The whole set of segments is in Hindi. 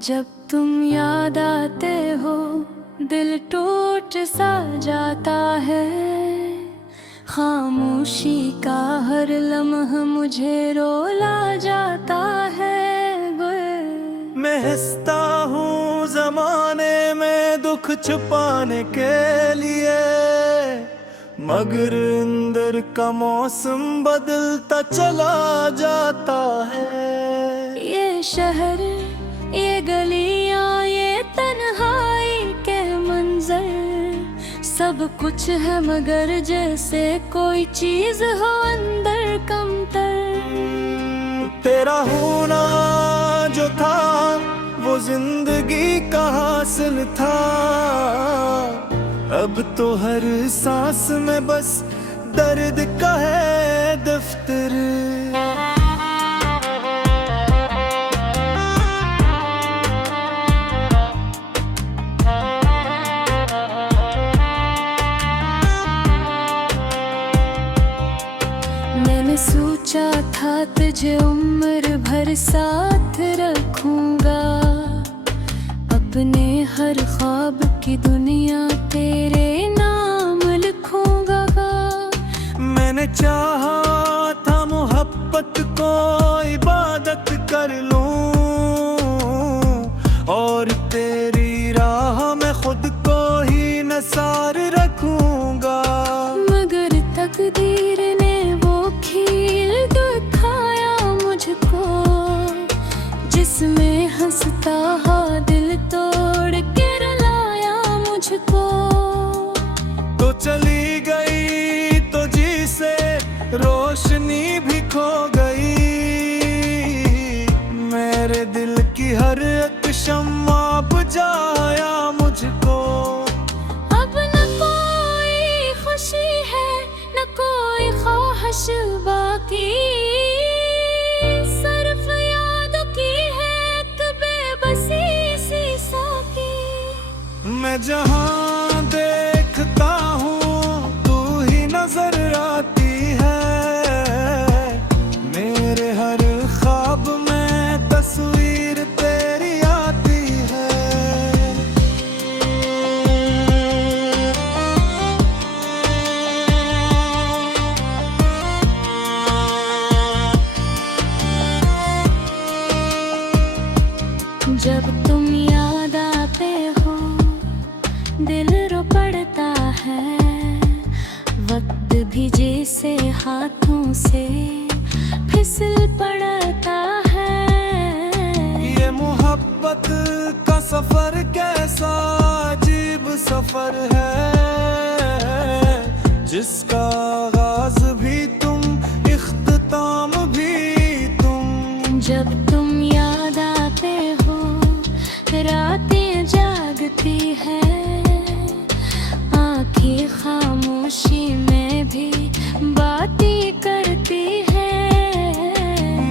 जब तुम याद आते हो दिल टूट सा जाता है। खामोशी का हर लम्हा मुझे रोला जाता है। मैं हंसता हूँ ज़माने में दुख छुपाने के लिए, मगर अंदर का मौसम बदलता चला जाता है। ये शहर, ये गलियां, ये तन्हाई के मंजर, सब कुछ है मगर जैसे कोई चीज हो अंदर कमतर। तेरा होना जो था वो जिंदगी का हासिल था, अब तो हर सांस में बस दर्द का है दफ्तर। मैंने सोचा था तुझे उम्र भर साथ रखूंगा, अपने हर ख्वाब की दुनिया तेरे नाम लिखूंगा। मैंने चाहा था मोहब्बत को इबादत कर लूं, और तेरी राह में खुद को ही नसार रखूंगा। मगर तकदीर ने वो खील दिखाया मुझको, जिसमें हंसता हा दिल तोड़ के रुलाया मुझको। तो चली गई तो जी से रोशनी भी खो गई, मेरे दिल की हर एक शम्मा बुझाया मुझको। अब न कोई खुशी है न कोई ख्वाहिश बाकी, सिर्फ यादों की है एक बेबसी सी साकी। मैं जहाँ देखता हूँ तू ही नजर आती है, मेरे हर ख्वाब में तस्वीर तेरी आती है। जब तुम याद आते हो दिल रो पड़ता है, वक्त भी जैसे हाथों से फिसल पड़ता है। ये मोहब्बत का सफर कैसा अजीब सफर है, जिसका आगाज भी तुम इख्तिताम भी तुम। जब तुम याद आते हो रातें जागती है, आँखें खामोशी में भी बातें करती है।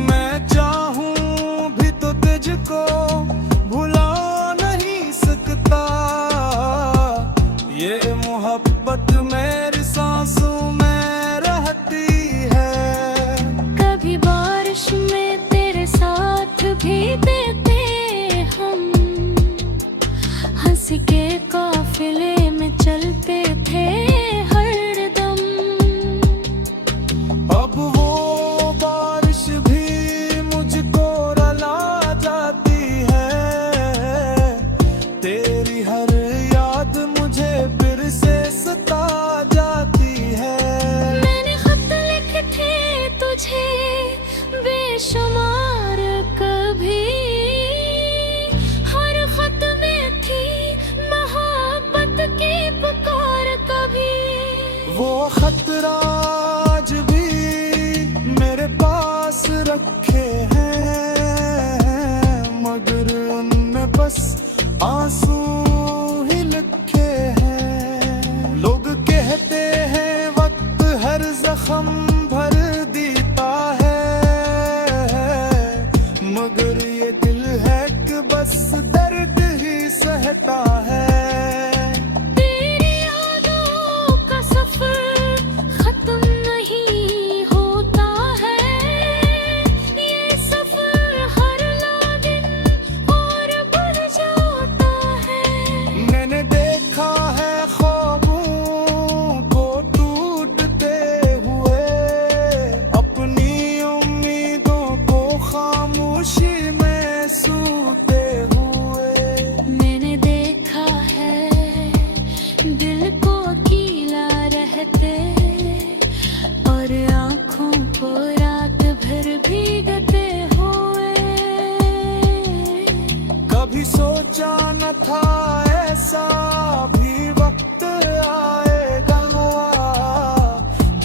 मैं चाहूं भी तो तुझको भुला नहीं सकता, ये मोहब्बत मेरी सांसों में रहती है। कभी बारिश में तेरे साथ भी देते हम, हंस के काफिले में चलते थे हरदम। अब वो बारिश भी मुझको रुला जाती है, तेरी हर याद मुझे फिर से सता जाती है। मैंने खत लिखे थे तुझे बेशुमार कभी, हर खत में थी महारत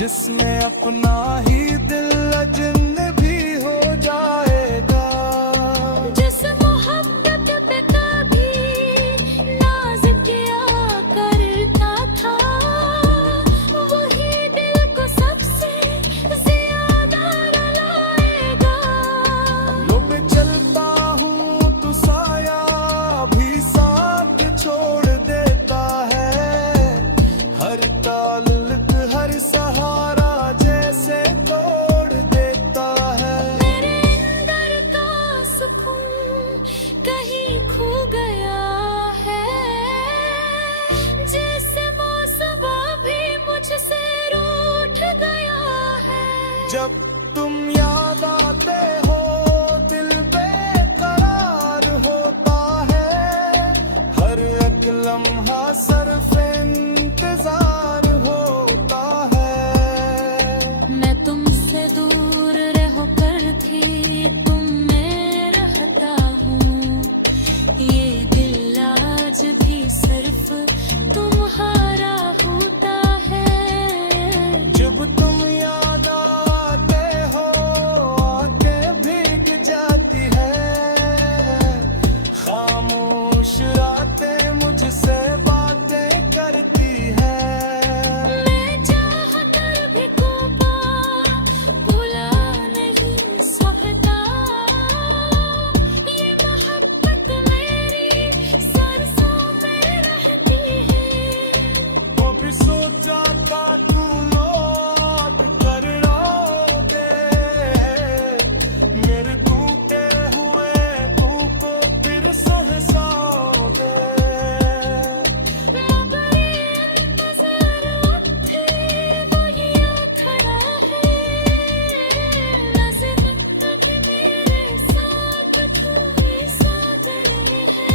जिसमें अपना ही दिल अजनबी हो जाएगा। जिस मोहब्बत पे कभी नाज किया करता था, वही दिल को सबसे ज्यादा रुलाएगा। लो मैं चलता हूँ तो साया भी साथ छोड़ देता है। हर ताल्लुक हर सहारा जैसे तोड़ देता है। मेरे अंदर का सुकून कहीं खो गया है, जैसे मौसम भी मुझसे रूठ गया है। जब तुम याद आते हो दिल बेकरार होता है। हर एक लम्हा सिर्फ इंतजार होता है। मैं तुमसे दूर रहो कर थी तुम में रहता हूँ, ये दिल आज भी सिर्फ तुम्हारा होता है। जब तुम याद आते हो आंखें भीग जाती है। खामोश रातें मुझसे बातें करती है। मैं चाह कर भी कोपा भुला नहीं सकता, ये मोहब्बत मेरी सरसों में रहती है। वो भी सोचा था तू लौट कर आओगे। मेरे टूटे हुए तू को फिर सहसाओगे। मगर ये इंतज़ार अब भी वही खड़ा है। नज़र कि मेरे साथ तू ही साथ रहे है।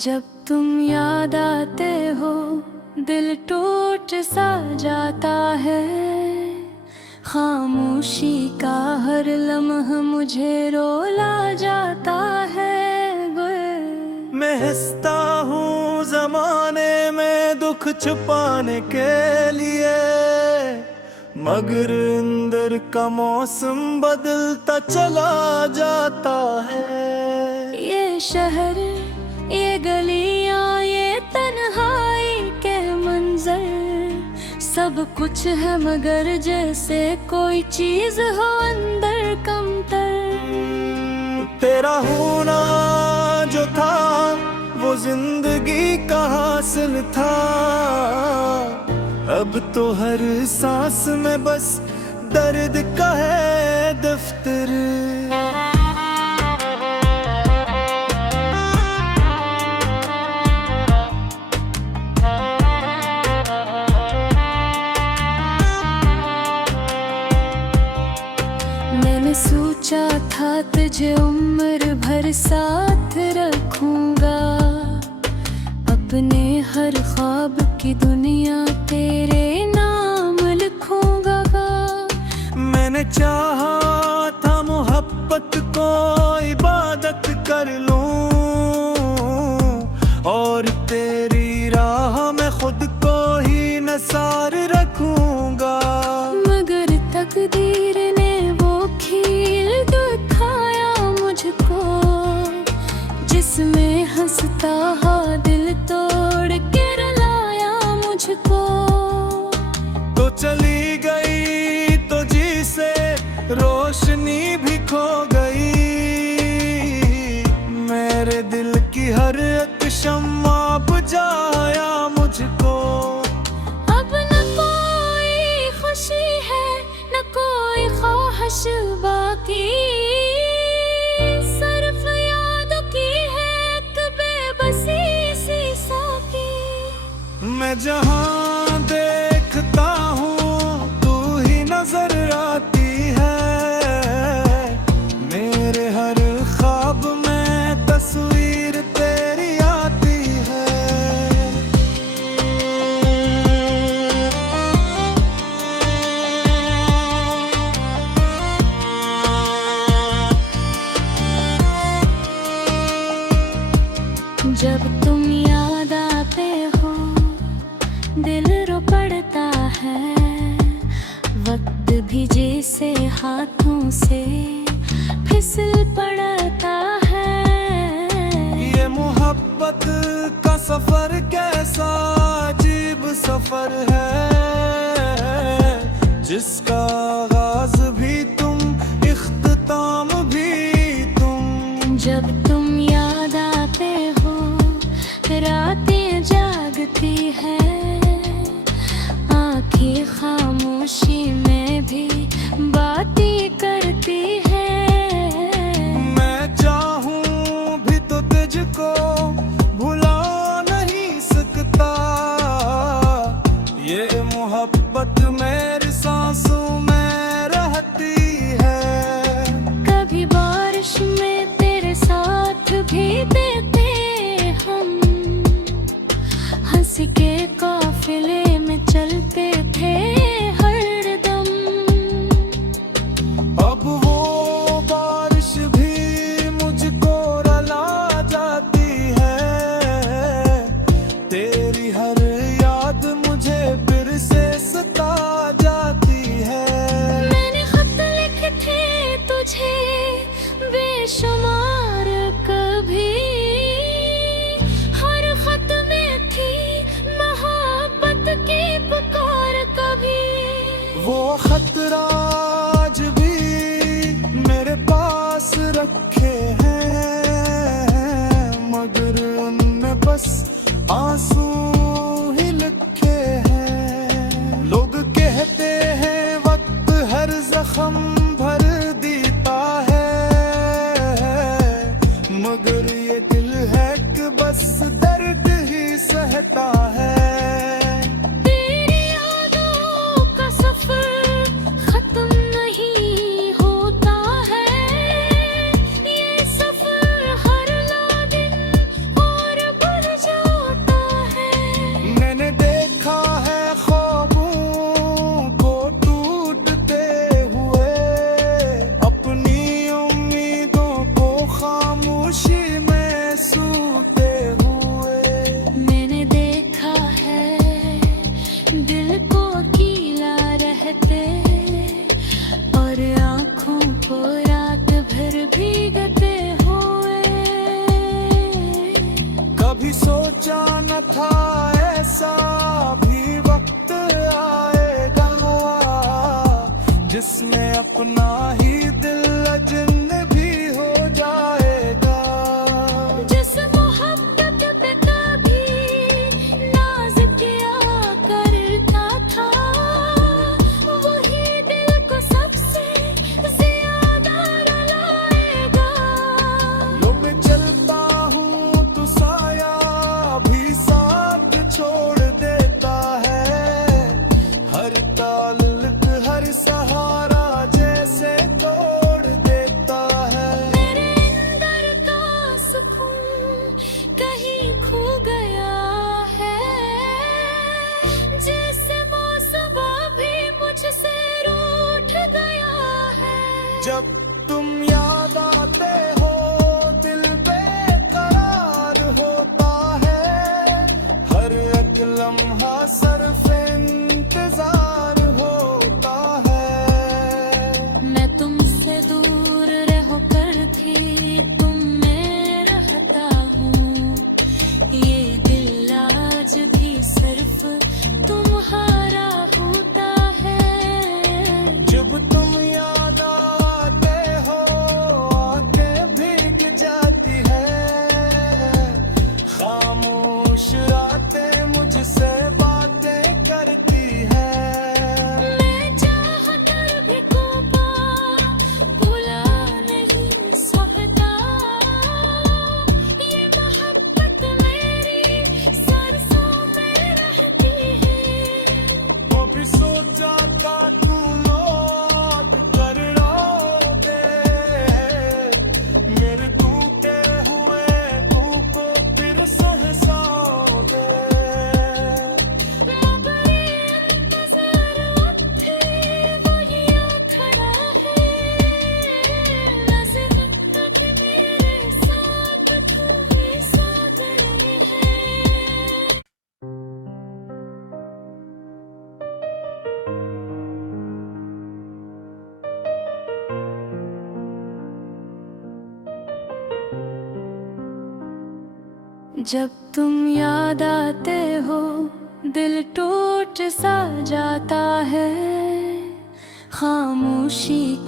जब तुम याद आते हो दिल टूट सा जाता है। खामोशी का हर लम्हा मुझे रोला जाता है। मैं हंसता हूँ जमाने में दुख छुपाने के लिए, मगर अंदर का मौसम बदलता चला जाता है। ये शहर, ये गलियां, ये तन्हाई के मंजर, सब कुछ है मगर जैसे कोई चीज हो अंदर कमतर। तेरा होना जो था वो जिंदगी का हासिल था। अब तो हर सांस में बस दर्द का है दफ्तर। मैंने सोचा था तुझे उम्र भर साथ रखूंगा, अपने हर ख्वाब की दुनिया तेरे नाम लिखूंगा। मैंने चाहा था मोहब्बत को इबादत कर लूं, और तेरी राह में खुद को ही नसार रखूंगा। मगर तकदीर ने वो खील दिखाया मुझको, जिसमें हंसता हा दिल तोड़ के रुलाया मुझको। तो चली गई तो जी से रोशनी भी खो गई। मेरे दिल की हर एक शम्मा बुझाया मुझको। अब न कोई खुशी है न कोई ख्वाहिश बाकी, सिर्फ यादों की है एक बेबसी सी साकी। मैं जहाँ देखता हूँ तू ही नजर आती है। मेरे हर ख्वाब में तस्वीर तेरी आती है। दिल रो पड़ता है, वक्त भी जैसे हाथों से फिसल पड़ता है। ये मोहब्बत का सफर कैसा अजीब सफर है, जिसका आगाज भी तुम, इख्तिताम भी तुम। जब तुम याद आते हो रातें जागती है, आँखें खामोशी में भी बातें करती है। मैं चाहूं भी तो तुझको भुला नहीं सकता, ये मोहब्बत मेरी सांसों में रहती है। कभी बारिश में तेरे साथ भी देते हम, हंस के काफिले में चलते थे हरदम। अब वो बारिश भी मुझको रुला जाती है, तेरी हर याद मुझे फिर से सता जाती है। मैंने खत लिखे थे तुझे बेशुमार, कभी हर खत में थी मोहब्बत की पुकार। कभी वो खतरा आज भी मेरे पास रखे हैं, मगर उनमें बस आंसू ही लिखे हैं। लोग कहते हैं वक्त हर जख्म भर देता है, मगर ये दिल है कि बस दर्द ही सहता है। तेरी यादों का सफर खत्म नहीं होता है, ये सफर हर दिन और बढ़ जाता है। मैंने देखा है ख्वाबों को टूटते हुए, अपनी उम्मीदों को खामोशी में सूते हुए। मैंने देखा है दिल को अकेला रहते, और आँखों को रात भर भीगते हुए। कभी सोचा न था ऐसा भी वक्त आएगा, जिसमें अपना ही दिल अजनबी हो जाएगा। जिस मोहब्बत पे कभी नाज किया करता था, वही दिल को सबसे ज्यादा रुलाएगा। लो मैं चलता हूँ तो साया भी साथ छोड़ देता है, हर ताल्लुक हर सहारा जैसे तोड़ देता है। मेरे अंदर का सुकून कहीं खो गया है, जैसे मौसम भी मुझसे रूठ गया है। जब तुम याद आते हो दिल बेकरार होता है, हर एक लम्हा सिर्फ इंतजार होता है। मैं तुमसे दूर रहो कर थी तुम में रहता हूँ, ये दिल आज भी सिर्फ तुम्हारा होता है। जब तुम याद आते हो आंखें भीग जाती है, खामोश रातें मुझसे बातें करती है। मैं चाह कर भी कोपा भुला नहीं सकता, ये मोहब्बत मेरी सांसों में रहती है। जब तुम याद आते हो दिल टूट सा जाता है, खामोशी